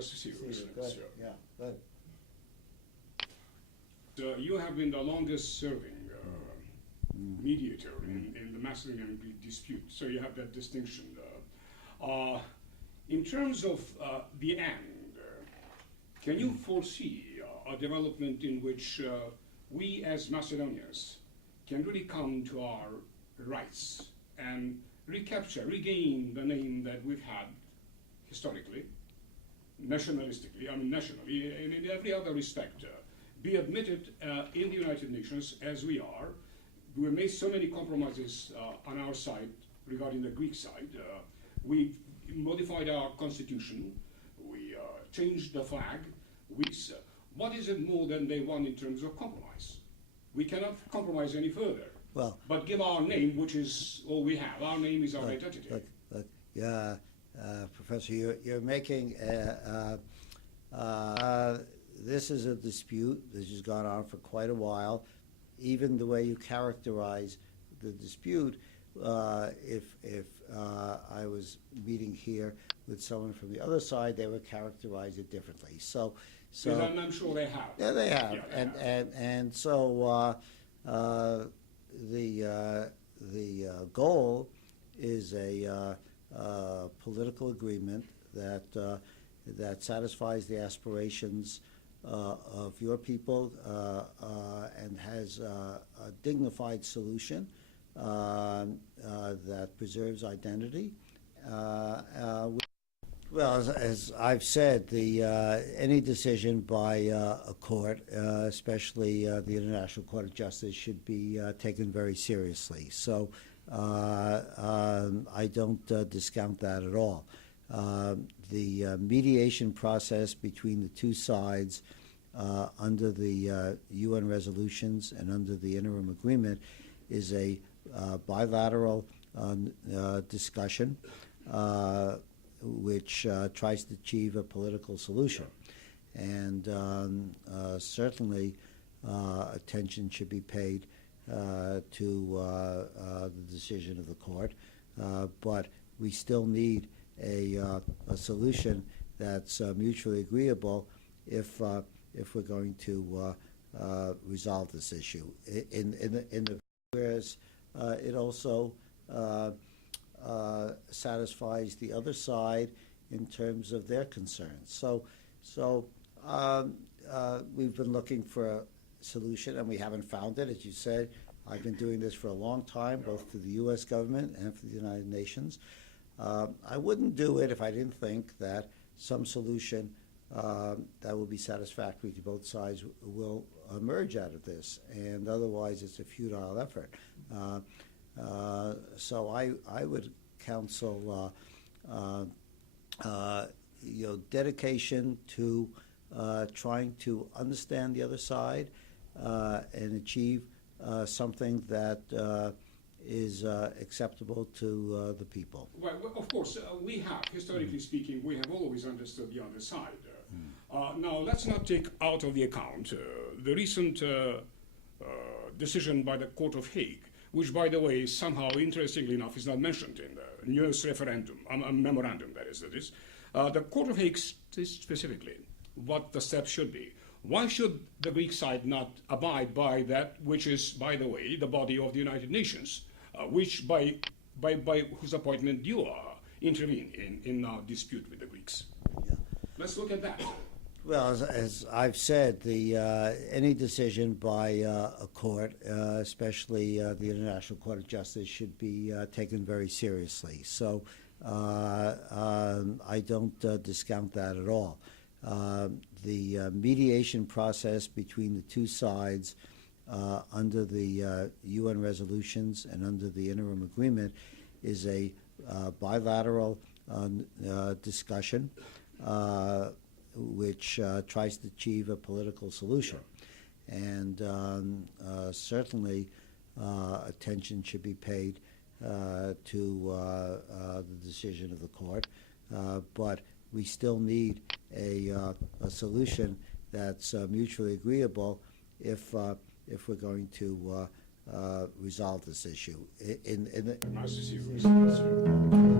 Nice to see you, Nestor. Yeah, good. You have been the longest serving mediator in the Macedonian dispute, so you have that distinction. In terms of the end, can you foresee a development in which we as Macedonians can really come to our rights and recapture, regain the name that we've had historically, nationalistically, nationally, and in every other respect, be admitted in the United Nations as we are? We made so many compromises on our side regarding the Greek side. We modified our constitution. We changed the flag. What is it more than they want in terms of compromise? We cannot compromise any further. Well, but give our name, which is all we have. Our name is our identity. Look, yeah, Professor, you're making this is a dispute that has gone on for quite a while. Even the way you characterize the dispute, if I was meeting here with someone from the other side, they would characterize it differently. So I'm sure they have. Yeah, they have, Yeah, and so the goal is a political agreement that satisfies the aspirations of your people and has a dignified solution that preserves identity. Well, as I've said, any decision by a court, especially the International Court of Justice, should be taken very seriously. So I don't discount that at all. The mediation process between the two sides under the UN resolutions and under the interim agreement is a bilateral discussion which tries to achieve a political solution. And certainly attention should be paid to the decision of the court, but we still need a solution that's mutually agreeable if we're going to resolve this issue. Whereas it also satisfies the other side in terms of their concerns. So we've been looking for a solution, and we haven't found it. As you said, I've been doing this for a long time, both for the U.S. government and for the United Nations. I wouldn't do it if I didn't think that some solution that will be satisfactory to both sides will emerge out of this, and otherwise it's a futile effort. So I would counsel dedication to trying to understand the other side and achieve something that is acceptable to the people. Well, of course, we have, historically speaking, we have always understood the other side. Now, let's not take out of the account the recent decision by the Court of Hague, which, by the way, somehow, interestingly enough, is not mentioned in the newest referendum, memorandum, that is. The Court of Hague says specifically what the steps should be. Why should the Greek side not abide by that, which is, by the way, the body of the United Nations, which by whose appointment you intervene in our dispute with the Greeks? Yeah. Let's look at that. Well, as I've said, any decision by a court, especially the International Court of Justice, should be taken very seriously. So I don't discount that at all. The mediation process between the two sides under the UN resolutions and under the interim agreement is a bilateral discussion which tries to achieve a political solution. And certainly attention should be paid to the decision of the court, but we still need a solution that's mutually agreeable if we're going to resolve this issue. Nice to see you.